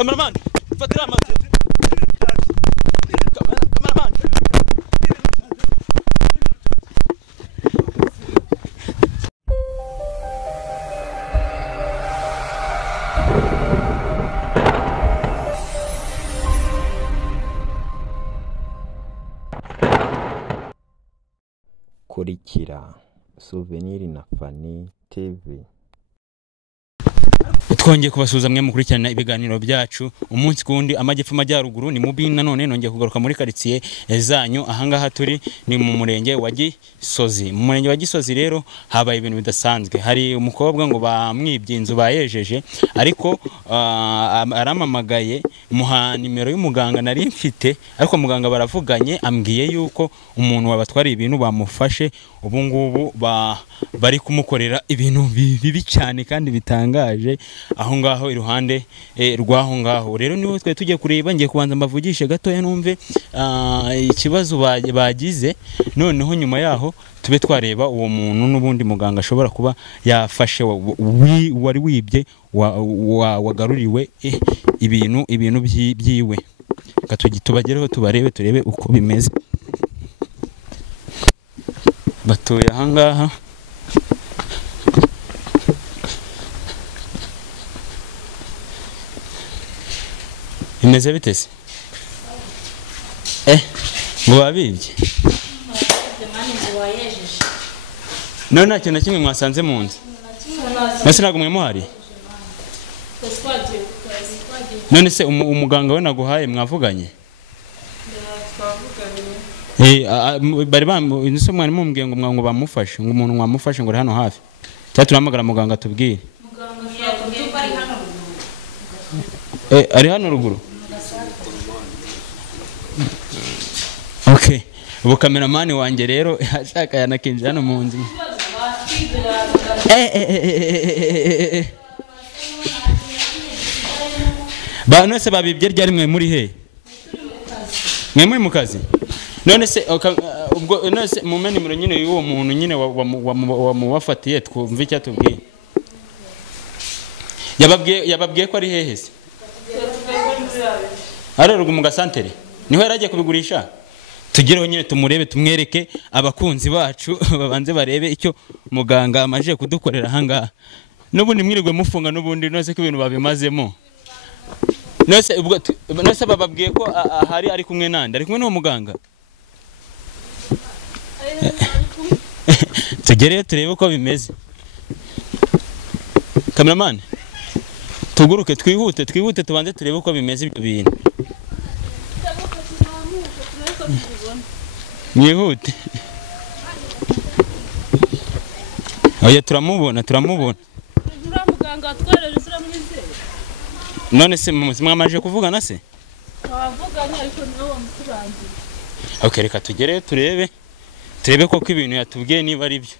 Cameraman, fatira amato. Cameraman. Kurikira Souvenir na Fanny TV. Twongeye kubasuhuza mwe mukurikirana ibiganiro byacu umunsi kundi amajyepfo amajyaruguru ni mubi nanone nongeye kugaruka muri quartier zanyu ahangaha turi ni mu murenge wa Gisozi. Mu murenge wa Gisozi rero habaye ibintu bidasanzwe. Hari umukobwa ngo bamwibye inzu bayejeje ariko aramamagaye muha nimero y'umuganga nari mfite ariko muganga baravuganye ambwiye yuko umuntu wabatwari ibintu bamufashe ubu ngubu bari kumukorera ibintu bibi cyane kandi bitangaje aho ngaho iruhande rwaho ngaho. Rero niwe twe tujye kureba ngiye kubanza mbavugishe gato ya numve ikibazo bagize noneho nyuma yaho tube twareba uwo muntu n'ubundi muganga ashobora kuba yafashe wari wibye wagaruriwe ibintu byiwe. Tubagereho tubarebe turebe uko bimeze. Batuye ahangaha imeze bitese ngo babibye none nta kintu na kimwe mwasanze mu nzu nase ntabwo mwe muhari none se umuganga we naguhaye mwavuganye bari bamuse mwari mumbwiye ngo bamufashe ngo umuntu mwamufashe ngo ari hano hafi cyangwa turamagara muganga tubwire ari hano ruguru. Okay, ubu cameraman wanjye rero ashaka yanakinjira hano mu nzu. None se babibye ryari mwe muri he? Mwe muri mu kazi? None se ubwo none se mu nimero nyine y'uwo muntu nyine wamufatiye twumva icyo tubwiye. Yababwiye ko ari hehe se? Ararugwa mu gasantere. Niho yaragiye kubigurisha. Tugireho nyine tumurebe tumwereke abakunzi bacu babanze barebe icyo muganga amaje kudukorera ahangaha. Nubundi mwirirwe mufunga nubundi nose ko ibintu babimazemo. Nose bababwiye ko ahari ari kumwe nande ari kumwe no muganga. Tugereyo turebe uko bimeze. Cameraman tuguruke twihute tubanze turebe uko bimeze ibyo bintu. Mwihute. Oya turamubona. Muganga atwareje uramwizeye. None se mwamaje kuvugana se? Twavuganye ariko nawe wamuturangiye. Okay, reka tugereyo turebe koko ibintu yatubwiye niba ari byo.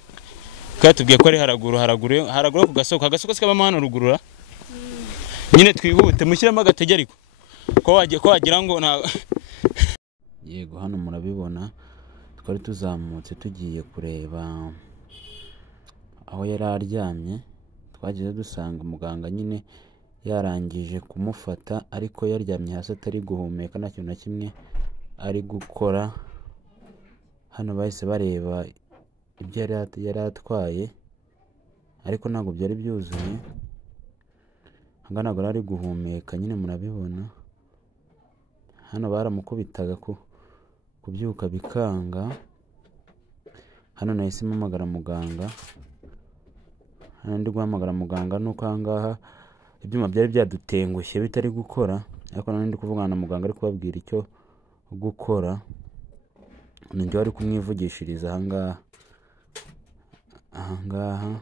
Kwa tubwiye ko ari haraguru ku gasoko k'abama hano rugurura. Nyine twihute mushyiramo agategeriko ko wagira ngo nta Yego hano murabibona twari tuzamutse tugiye kureba aho yari aryamye twagize dusanga muganga nyine yarangije kumufata ariko yaryamye hasi atari guhumeka nta kintu na kimwe ari gukora. Hano bahise bareba ibyo yari atwaye ariko ntabwo byari byuzuye ntabwo ari guhumeka nyine murabibona. Hano baramukubitaga kubyuka bikanga. Hano nahise mpamagara muganga. Hano ndi guhamagara muganga nuko ahangaha ibyuma byari byadutengushye bitari gukora ariko none ndi kuvugana na muganga ari kubabwira icyo gukora. Ninjye wari kumwivugishiriza ahangaha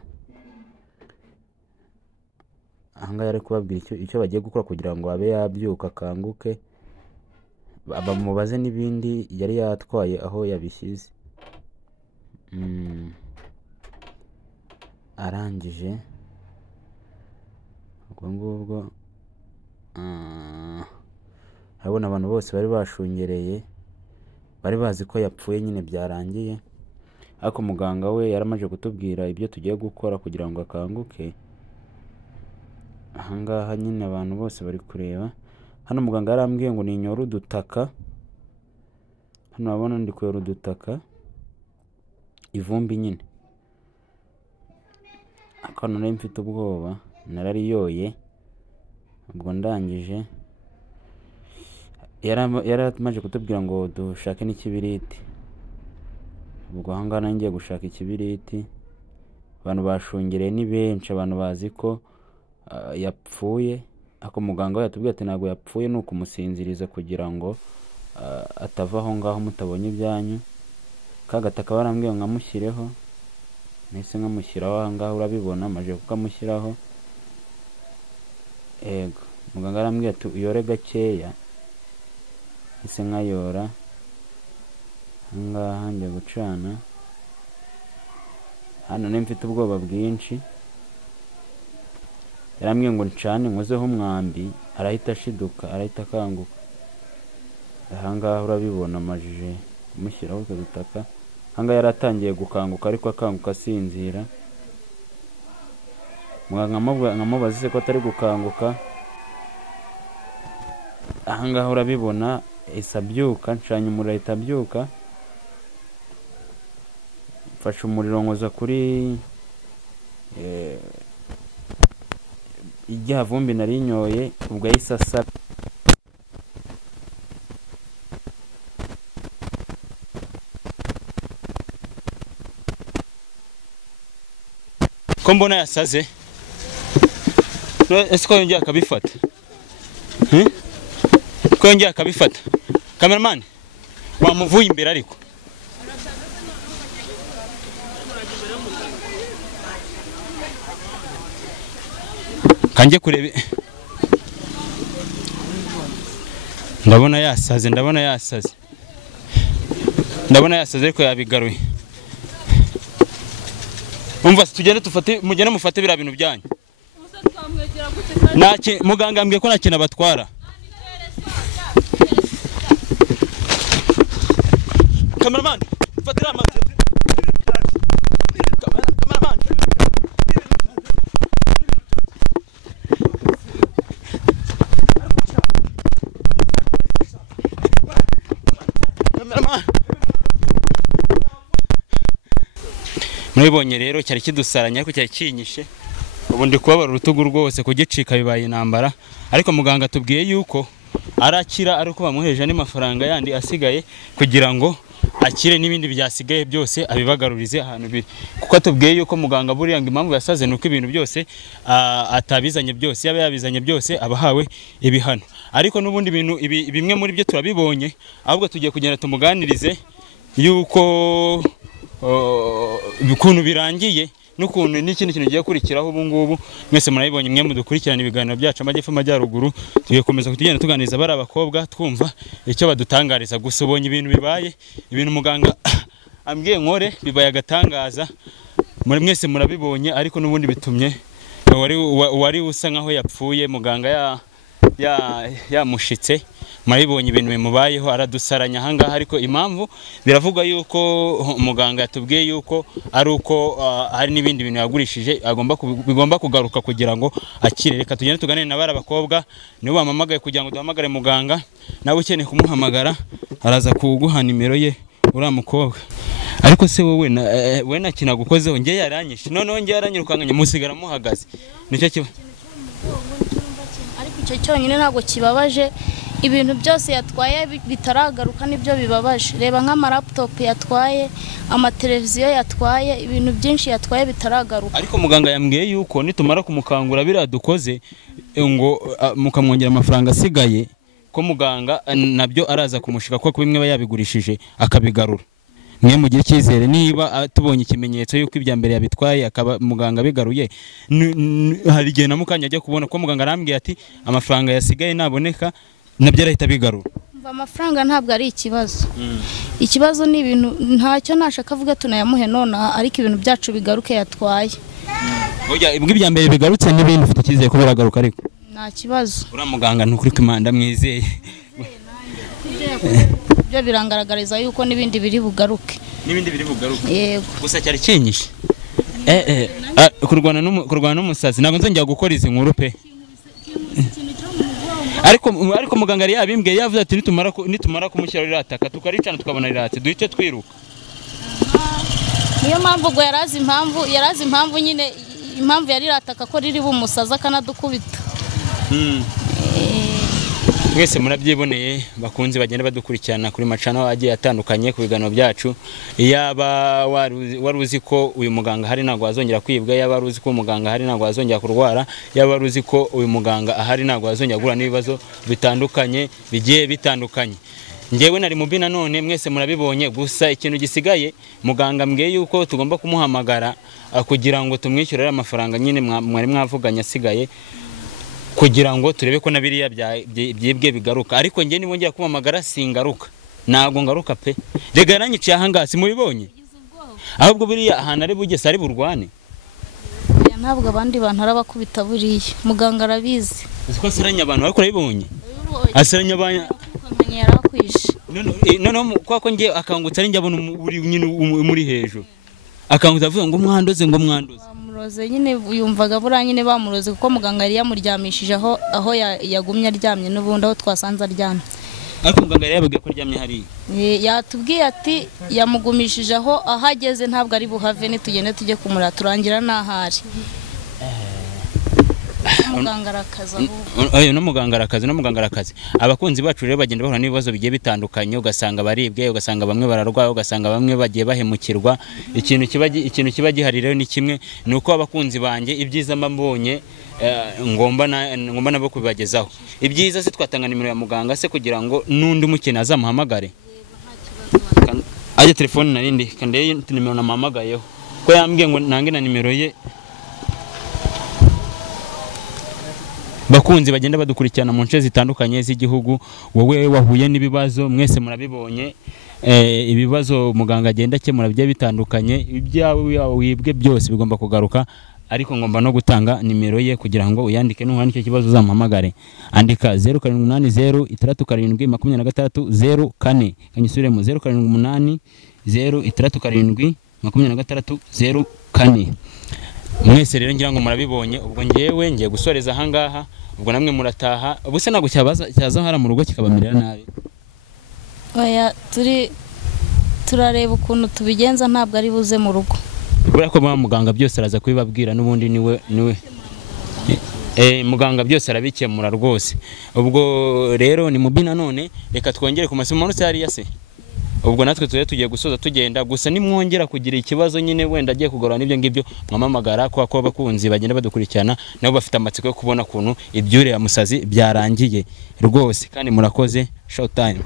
yari kubabwira icyo bagiye gukora kugira ngo abe yabyuka akanguke bamubaze n'ibindi yari yatwaye aho yabishyize. Arangije ubwo ngubwo urabona abantu bose bari bashungereye bari bazi ko yapfuye nyine byarangiye ariko muganga we yaramaje kutubwira ibyo tugiye gukora kugira ngo akanguke. Ahangaha nyine abantu bose bari kureba hano muganga yarambwiye ngo ninyore udutaka. Hano urabona ndi kuyora udutaka, ivumbi nyine. Akano nari mfite ubwoba, narariyoye. Ubwo ndangije yaramaje kutubwira ngo dushake n'ikibiriti. Ubwo ahangaha nari ngiye gushaka ikibiriti. Abantu bashungereye ni benshi, abantu bazi ko yapfuye. Ako muganga we yatubwiye ati ntabwo yapfuye, ni ukumusinziriza kugira ngo atava aho ngaho mutabonye ibyanyu. Kagataka barambwiye ngo nkamushyireho, nahise nkamushyiraho ahangaha urabibona, maje kukamushyiraho. Ego muganga arambwiye ati uyore gakeya, nahise nkayora. Ahangaha ngiye gucana. Hano nari mfite ubwoba bwinshi. Yarambwiye ngo ncane nkozeho umwambi, arahita ashiduka, arahita akanguka. Ahangaha urabibona amajije kumushyiraho utwo dutaka. Ahangaha yaratangiye gukanguka, ariko akanguka asinzira. Muganga nkamubaza ko atari gukanguka. Ahangaha urabibona isabyuka, ncanye umuriro ahita abyuka. Mfashe umuriro nkoza kuri ijya vumbi nari nyoye. Ubwo yahise asa. Ko mbona yasaze, ese ko yongeye akabifata? Ko yongeye akabifata? Cameraman wamuvuye imbere ariko. Kanjye kurebe. Ndabona yasaze, ndabona yasaze ariko yabigaruye. Umva tugende mugende mufate bira bintu byanyu. Muganga ambwiye ko nta kintu abatwara. Cameraman fatira amazi. Cameraman Mwibonye rero cyari kidusaranya, ariko cyari kinyishe. Ubu ndi kubabara urutugu rwose, kugicika bibaye intambara. Ariko muganga tubwiye yuko arakira, ariko bamuheje n'amafaranga yandi asigaye kugira ngo akire, n'ibindi byasigaye byose abibagarurize ahantu biri. Kuko atubwiye yuko muganga buriya ngo impamvu yasaze nuko ibintu byose atabizanye byose, yaba yabizanye byose abahawe ibihano. Ariko n'ubundi bintu bimwe muri byo turabibonye, ahubwo tugiye kugenda tumuganirize yuko ukuntu birangiye n'ukuntu n'ikindi kintu giye kurikiraho. Ubu ngubu mwese murabibonye, mwe mudukurikirana ibiganiro byacu Amajyepfo Amajyaruguru. Tugiye komeza kutugenda tuganiriza bari abakobwa, twumva icyo badutangariza. Gusa ubonye ibintu bibaye, ibintu muganga ambwiye nkore bibaye agatangaza, muri mwese murabibonye. Ariko n'ubundi bitumye wari usa nkaho yapfuye muganga yamushitse. Murabibonye ibintu bimubayeho, aradusaranya ahangaha. Ariko impamvu biravugwa yuko muganga yatubwiye yuko ari uko hari n'ibindi bintu yagurishije bigomba kugaruka kugira ngo akire. Reka tugende tuganire na bari abakobwa, nibo bamamagaye kugira ngo duhamagare muganga. Nawe ukeneye kumuhamagara araza kuguha nimero ye uriya mukobwa. Ariko se wowe na kinagukozeho ngiye yaranyishe, noneho ngiye yaranyirukanganye musigara muhagaze. Nicyo kiba ariko icyo cyonyine ntabwo kibabaje. Ibintu byose yatwaye bitaragaruka nibyo bibabaje. Reba nk'amaraptop yatwaye, amateleviziyo yatwaye, ibintu byinshi yatwaye bitaragaruka. Ariko muganga yambwiye yuko nitumara kumukangura biradukoze ngo mukamwongera amafaranga asigaye, ko muganga nabyo araza kumushika ko bimwe yabigurishije akabigarura. Mwe mugira icyizere, niba tubonye ikimenyetso yuko ibya mbere yabitwaye akaba muganga bigaruye, hari igihe namukanya ajya kubona ko muganga arambwiye ati amafaranga yasigaye naboneka nabyo arahita bigarura. Amafaranga ntabwo ari ikibazo. Ikibazo ni ibintu ntacyo nashaka avuga tunayamuhe none, ariko ibintu byacu bigaruke yatwaye. Oya ibwo ibya mbere bigarutse n'ibindi ufite icyizere ko biragaruka. Ariko nta kibazo. Ura muganga nukuri kumanda mwizeye. Byo birangaragariza yuko n'ibindi biri bugaruke. N'ibindi biri bugaruke. Yego. Gusa cyari kinyishe. Kurwana n'umusazi ntabwo nzongera gukora izi nkuru pe. ariko muganga yari yabimbwiye yavuze ati nitumara kumushyira rirataka tukaricana tukabona riratse duhite twiruka. niyo mpamvu ubwo yarazi impamvu nyine impamvu yari rirataka ko riri bumusaza akanadukubita. Mwese murabyiboneye bakunzi bagenda badukurikirana kuri macana agiye atandukanye ku biganiro byacu. Yaba waruzi ko uyu muganga hari ntago azongera kwibwa, yaba waruzi ko umuganga hari ntago azongera kurwara, yaba waruzi ko uyu muganga ahari ntago azongera guhura n'ibibazo bitandukanye bigiye bitandukanye. Ngewe nari mubi nanone mwese murabibonye, gusa ikintu gisigaye muganga mbwiye yuko tugomba kumuhamagara kugira ngo tumwishyurire amafaranga nyine mwari mwavuganye asigaye, kugira ngo turebe ko nabiriya byibwe bigaruka. Ariko nge nibongera kumamagara singaruka, ntago ngaruka pe. Rega yaranyiciye ahangasi mubibonye, ahubwo biriya ahantu ari bugese ari burwane. Ntabwo abandi bantu arabakubita buriya muganga arabizi. Uko asiranya abantu ariko urabibonye, asiranya abantu yarakwishe. None kwa ko nge akangutse ari njye abona nyine muri hejuru, akangutse avuga ngo mwandoze bamuroze nyine, yumvaga buriya nyine bamuroze kuko muganga yari yamuryamishije aho yagumye aryamye n'ubundi aho twasanze aryamye. Ariko muganga yari yababwiye ko aryamye hariya, yatubwiye ati yamugumishije aho ageze ntabwo ari buhave, nitugende tujye kumura turangira n'ahari. Muganga arakaza. Abakunzi bacu rero bagenda bahura n'ibibazo bigiye bitandukanye, ugasanga baribwe, ugasanga bamwe bararwaye, ugasanga bamwe bagiye bahemukirwa. Ikintu kiba gihari rero ni kimwe, ni uko abakunzi banjye ibyiza mbonye ngomba nabo kubibagezaho. Ibyiza se twatanga nimero ya muganga se kugira ngo n'undi mukene azamuhamagare. Ajya telefone narindi kandi nimero namuhamagayeho ko yambwiye ngo nange na nimero ye. Bakunzi bagenda badukurikirana mu nce zitandukanye z'igihugu, wowe wahuye n'ibibazo mwese murabibonye, ibibazo muganga agenda akemura bigiye bitandukanye, ibyawe wibwe byose bigomba kugaruka. Ariko ngomba no gutanga nimero ye kugira ngo uyandike, nuhana icyo kibazo uzamuhamagare. Andika 07803670 kanyisubiremo 07803670 Mwese rero ngira ngo murabibonye, ubwo ngewe ngiye gusoreza aha ngaha, ubwo namwe murataha. Ubuse nago cyaza hara mu rugo kikabamirira nabi. Oya turareba ukuntu tubigenza, ntabwo ari buze mu rugo. Buriya ko muganga byose araza kubibabwira, n'ubundi niwe muganga byose arabikemura rwose. Ubwo rero ni mubi nanone, reka twongere ku masomo manutse hariya se. Ubwo natwe tugiye gusoza tugenda, gusa nimwongera kugira ikibazo nyine wenda agiye kugorana n'ibyo ngibyo mwamamagara, kwa ko abakunzi bagenda badukurikirana nabo bafite amatsiko yo kubona kuntu ibyure ya musazi byarangiye rwose. Kandi murakoze, show time.